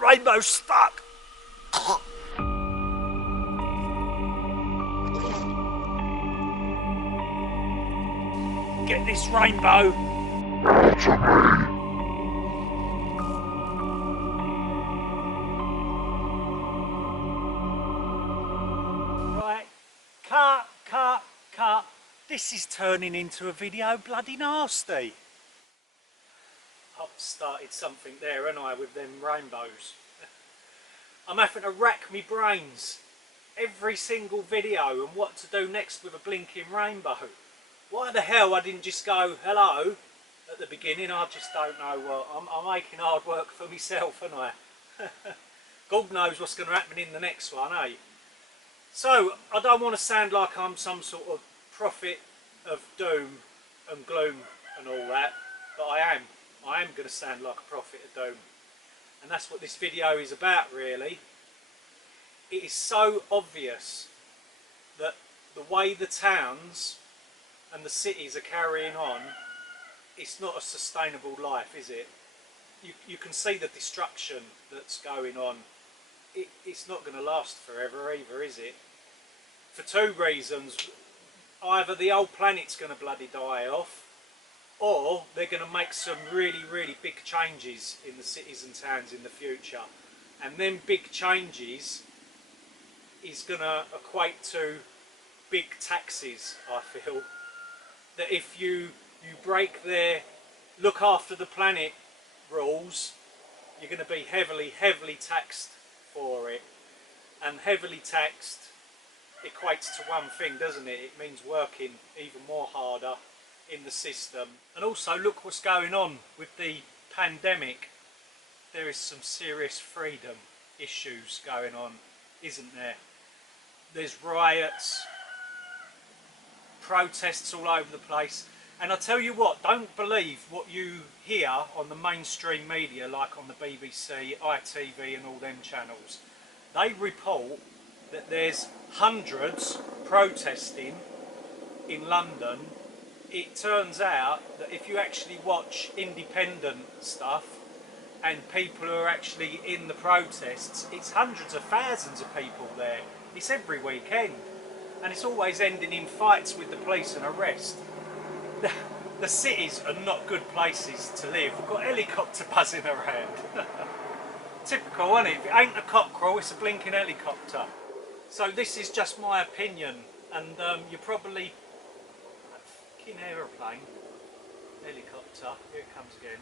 Rainbow stuck. Get this rainbow. Right, cut. This is turning into a video bloody nasty. I've started something there, haven't I, with them rainbows. I'm having to rack my brains every single video and what to do next with a blinking rainbow. Why the hell I didn't just go hello at the beginning, I just don't know. Well, I'm making hard work for myself, aren't I? God knows what's going to happen in the next one, eh? So, I don't want to sound like I'm some sort of prophet of doom and gloom and all that, but I am going to sound like a prophet of doom. And that's what this video is about, really. It is so obvious that the way the towns and the cities are carrying on, it's not a sustainable life, is it? You can see the destruction that's going on. It's not going to last forever either, is it? For two reasons. Either the old planet's going to bloody die off, or they're going to make some really big changes in the cities and towns in the future. And them big changes is going to equate to big taxes, I feel. That if you break their look after the planet rules, you're going to be heavily taxed for it. And heavily taxed equates to one thing, doesn't it? It means working even more harder in the system. And also look what's going on with the pandemic. There is some serious freedom issues going on, isn't there? There's riots, protests all over the place. And I tell you what, don't believe what you hear on the mainstream media, like on the BBC, ITV and all them channels. They report that there's hundreds protesting in London. It turns out that if you actually watch independent stuff and people who are actually in the protests, it's hundreds of thousands of people there. It's every weekend. And it's always ending in fights with the police and arrest. The cities are not good places to live. We've got helicopter buzzing around. Typical, isn't it? If it ain't a cockerel, it's a blinking helicopter. So this is just my opinion, and you're probably... Fucking aeroplane. Helicopter. Here it comes again.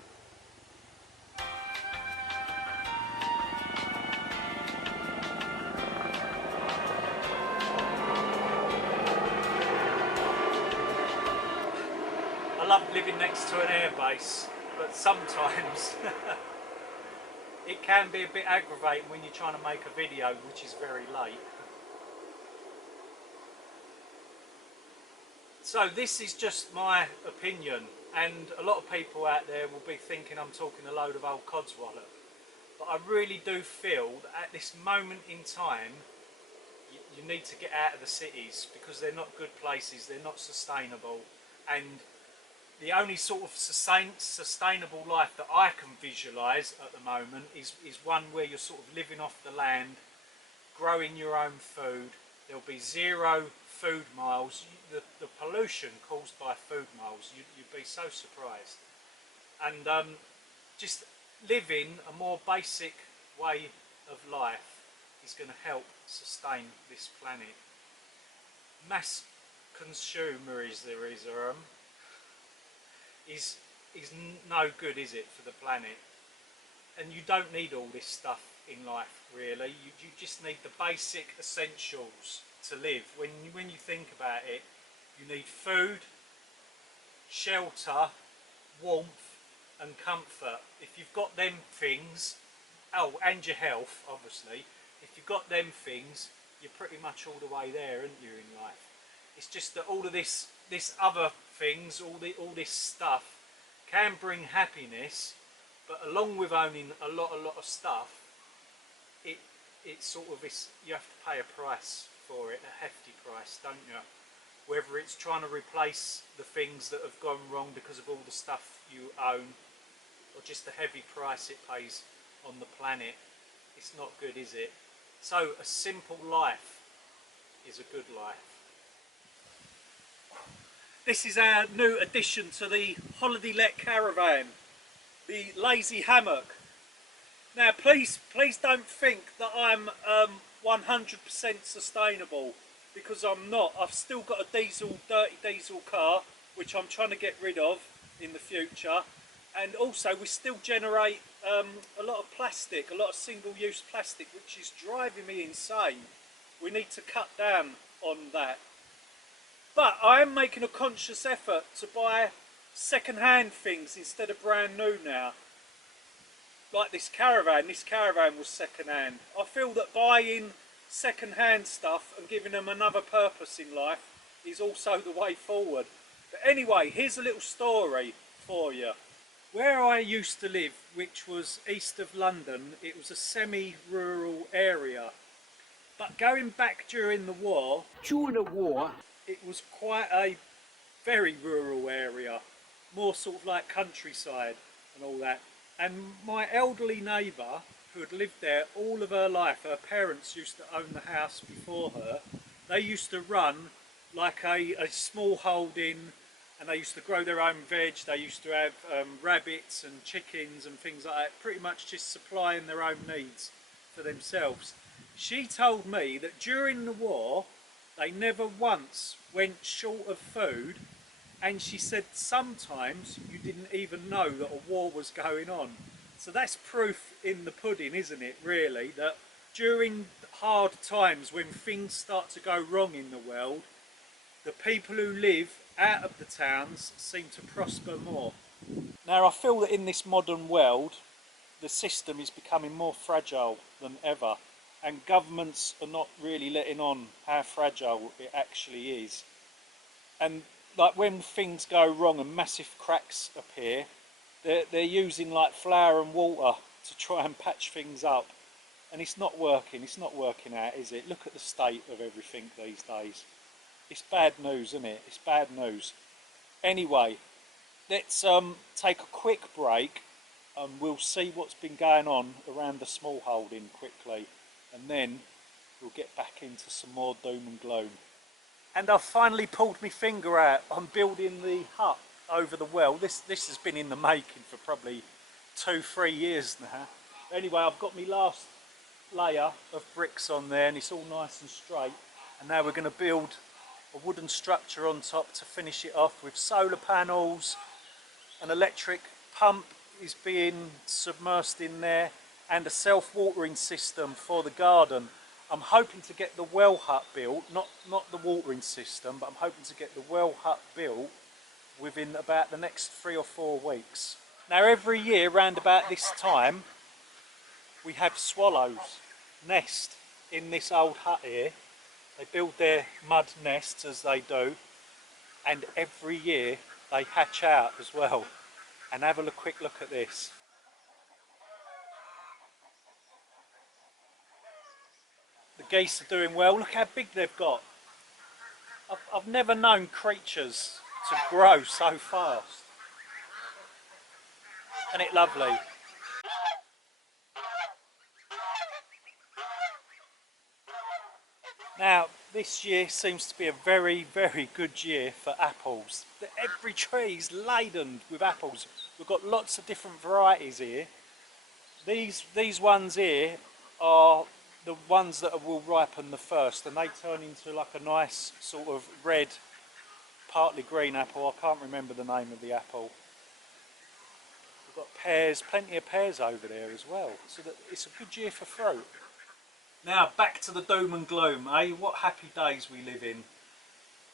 I love living next to an airbase, but sometimes it can be a bit aggravating when you're trying to make a video which is very late. So this is just my opinion, and a lot of people out there will be thinking I'm talking a load of old codswallop, but I really do feel that at this moment in time you need to get out of the cities, because they're not good places, they're not sustainable, and the only sort of sustainable life that I can visualise at the moment is one where you're sort of living off the land, growing your own food. There'll be zero food miles. The pollution caused by food miles, you'd be so surprised. And just living a more basic way of life is going to help sustain this planet. Mass consumerism is no good, is it, for the planet? And you don't need all this stuff in life, really. You just need the basic essentials to live. When you think about it, you need food, shelter, warmth and comfort. If you've got them things, oh, and your health, obviously, if you've got them things, you're pretty much all the way there, aren't you, in life? It's just that all of this other things, all this stuff can bring happiness, but along with owning a lot of stuff, it's sort of this, you have to pay a price for it, a hefty price, don't you? whether it's trying to replace the things that have gone wrong because of all the stuff you own, or just the heavy price it pays on the planet. It's not good, is it? So a simple life is a good life. This is our new addition to the holiday let caravan, the lazy hammock. Now please don't think that I'm 100% sustainable, because I'm not. I've still got a dirty diesel car which I'm trying to get rid of in the future, and also we still generate a lot of plastic, a lot of single-use plastic, which is driving me insane. We need to cut down on that. But I am making a conscious effort to buy second-hand things instead of brand new now. Like this caravan was second-hand. I feel that buying second-hand stuff and giving them another purpose in life is also the way forward. But anyway, here's a little story for you. Where I used to live, which was east of London, it was a semi-rural area. But going back during the war, it was quite a very rural area, more sort of like countryside and all that. And my elderly neighbour, who had lived there all of her life, her parents used to own the house before her, they used to run like a small holding, and they used to grow their own veg. They used to have rabbits and chickens and things like that, pretty much just supplying their own needs for themselves. She told me that during the war they never once went short of food, and she said sometimes you didn't even know that a war was going on. So that's proof in the pudding, isn't it, really, that during hard times when things start to go wrong in the world, the people who live out of the towns seem to prosper more. Now I feel that in this modern world the system is becoming more fragile than ever, and governments are not really letting on how fragile it actually is. And like when things go wrong and massive cracks appear, they're using like flour and water to try and patch things up, and it's not working out, is it? Look at the state of everything these days. It's bad news, isn't it? It's bad news. Anyway, let's take a quick break and we'll see what's been going on around the small holding quickly, and then we'll get back into some more doom and gloom. And I've finally pulled my finger out on building the hut over the well. This has been in the making for probably 2-3 years now. Anyway, I've got my last layer of bricks on there and it's all nice and straight, and now we're going to build a wooden structure on top to finish it off with solar panels. An electric pump is being submersed in there, and a self-watering system for the garden. I'm hoping to get the well hut built, not the watering system, but I'm hoping to get the well hut built within about the next 3 or 4 weeks. Now every year round about this time we have swallows nest in this old hut here. They build their mud nests as they do, and every year they hatch out as well. And have a quick look at this. The geese are doing well. Look how big they've got. I've never known creatures to grow so fast. Isn't it lovely? Now, this year seems to be a very, very good year for apples. Every tree is laden with apples. We've got lots of different varieties here. These ones here are the ones that will ripen the first, and they turn into like a nice sort of red, partly green apple. I can't remember the name of the apple. We've got pears, plenty of pears over there as well. So that it's a good year for fruit. Now back to the doom and gloom, eh? What happy days we live in.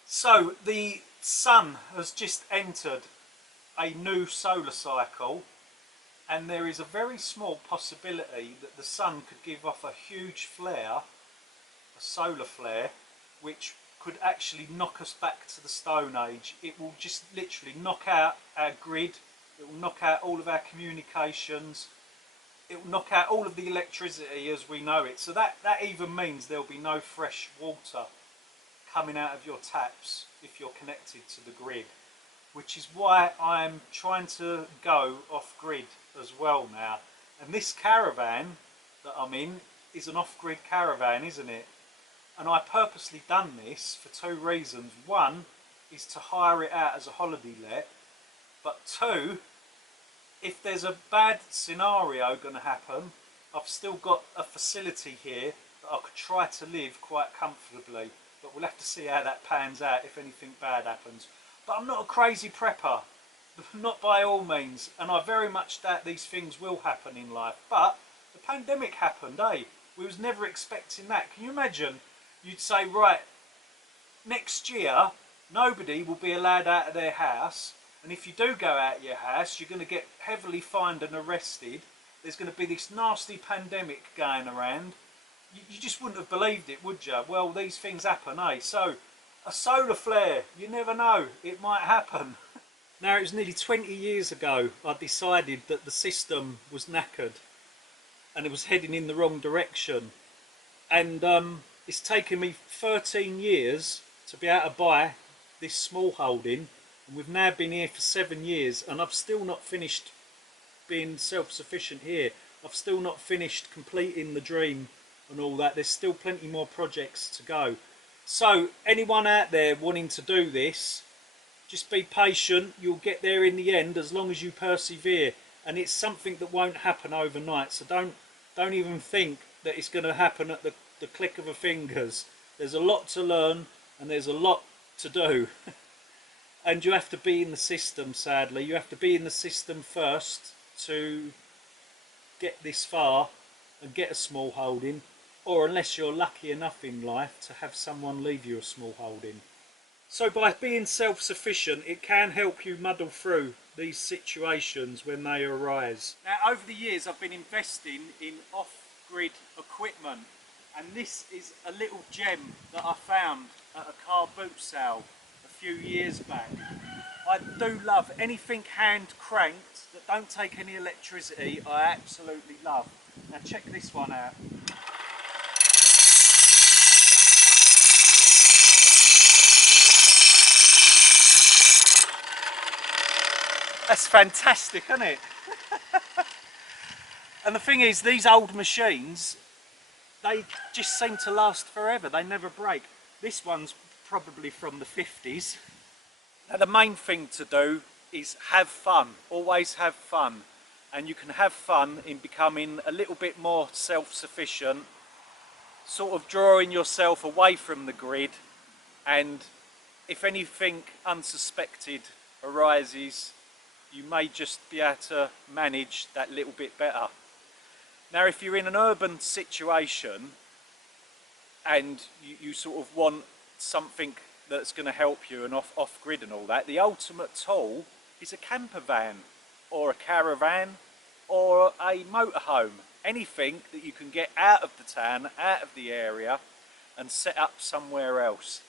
So the sun has just entered a new solar cycle, and there is a very small possibility that the sun could give off a huge flare, a solar flare, which could actually knock us back to the Stone Age. It will just literally knock out our grid, it will knock out all of our communications, it will knock out all of the electricity as we know it. So that even means there'll be no fresh water coming out of your taps if you're connected to the grid, which is why I'm trying to go off grid as well now. And this caravan that I'm in is an off-grid caravan, isn't it? And I purposely done this for two reasons. One is to hire it out as a holiday let, but two, if there's a bad scenario going to happen, I've still got a facility here that I could try to live quite comfortably, but we'll have to see how that pans out if anything bad happens. But I'm not a crazy prepper, not by all means, and I very much doubt these things will happen in life. But the pandemic happened, eh? We was never expecting that. Can you imagine? You'd say, right, next year nobody will be allowed out of their house, and if you do go out of your house you're going to get heavily fined and arrested. There's going to be this nasty pandemic going around. You just wouldn't have believed it, would you? Well, these things happen, eh? So a solar flare, you never know, it might happen. Now, it was nearly 20 years ago I decided that the system was knackered and it was heading in the wrong direction, and it's taken me 13 years to be able to buy this small holding, and we've now been here for 7 years and I've still not finished being self-sufficient here. I've still not finished completing the dream and all that. There's still plenty more projects to go. So anyone out there wanting to do this, just be patient, you'll get there in the end as long as you persevere, and it's something that won't happen overnight, so don't even think that it's going to happen at the click of a fingers. There's a lot to learn and there's a lot to do. And you have to be in the system, sadly. You have to be in the system first to get this far and get a small holding, or unless you're lucky enough in life to have someone leave you a small holding. So by being self-sufficient, it can help you muddle through these situations when they arise. Now, over the years I've been investing in off-grid equipment, and this is a little gem that I found at a car boot sale a few years back. I do love anything hand cranked that don't take any electricity. I absolutely love. Now check this one out. That's fantastic, isn't it? And the thing is, these old machines, they just seem to last forever. They never break. This one's probably from the 50s. Now, the main thing to do is have fun. Always have fun. And you can have fun in becoming a little bit more self-sufficient, sort of drawing yourself away from the grid, and if anything unsuspected arises, you may just be able to manage that little bit better. Now, if you're in an urban situation and you sort of want something that's going to help you and off-grid and all that, the ultimate tool is a camper van or a caravan or a motorhome. Anything that you can get out of the town, out of the area, and set up somewhere else.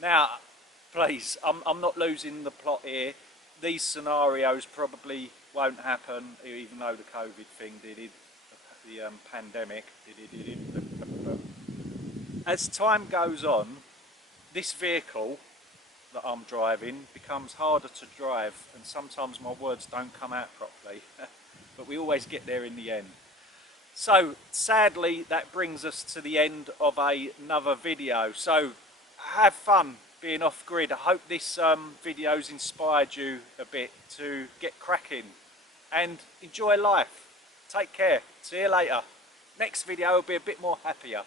Now, please, I'm not losing the plot here. These scenarios probably won't happen, even though the COVID thing did it, the pandemic did it. As time goes on, this vehicle that I'm driving becomes harder to drive, and sometimes my words don't come out properly, but we always get there in the end. So sadly, that brings us to the end of another video. So have fun being off grid. I hope this video's inspired you a bit to get cracking and enjoy life. Take care. See you later. Next video will be a bit more happier.